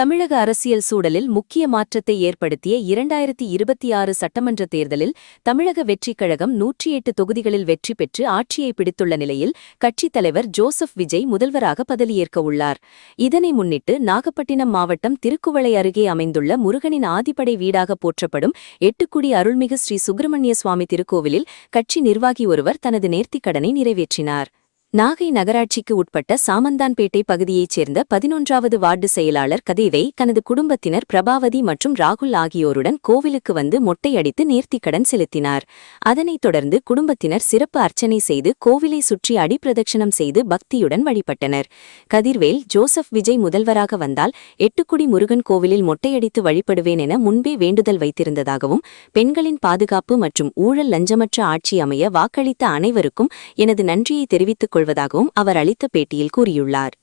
தமிழக அரசியல் சூழலில் முக்கிய மாற்றத்தை ஏற்படுத்திய 2026 சட்டமன்ற தேர்தலில் தமிழக வெற்றிக் கழகம் 108 தொகுதிகளில் வெற்றி பெற்று ஆட்சியை பிடித்துள்ள நிலையில் கட்சித் தலைவர் ஜோசப் விஜய் முதல்வராக பதவியேற்க உள்ளார். இதனை முன்னிட்டு நாகப்பட்டினம் மாவட்டம் திருக்குவளை அருகே அமைந்துள்ள முருகனின் ஆதிப்படை வீடாக போற்றப்படும் எட்டுக்குடி அருள்மிகு ஸ்ரீ சுப்பிரமணிய சுவாமி திருக்கோவிலில் கட்சி நிர்வாகி ஒருவர் தனது நேர்த்திக்கடனை நிறைவேற்றினார். நாகை நகராட்சிக்கு உட்பட்ட சாமந்தான்பேட்டை பகுதியைச் சேர்ந்த 11வது வார்டு செயலாளர் கதேவை தனது குடும்பத்தினர் பிரபாவதி மற்றும் ராகுல் ஆகியோருடன் கோவிலுக்கு வந்து மொட்டையடித்து நேர்த்திக்கடன் செலுத்தினார். அதனைத் தொடர்ந்து குடும்பத்தினர் சிறப்பு அர்ச்சனை செய்து கோவிலை சுற்றி அடிப்பிரதட்சணம் செய்து பக்தியுடன் வழிபட்டனர். கதிர்வேல் ஜோசப் விஜய் முதல்வராக வந்தால் எட்டுக்குடி முருகன் கோவிலில் மொட்டையடித்து வழிபடுவேன் என முன்பே வேண்டுதல் வைத்திருந்ததாகவும், பெண்களின் பாதுகாப்பு மற்றும் ஊழல் லஞ்சமற்ற ஆட்சி அமைய வாக்களித்த அனைவருக்கும் எனது நன்றியை தெரிவித்துக் கொள்வதாகவும் அவர் அளித்த பேட்டியில் கூறியுள்ளார்.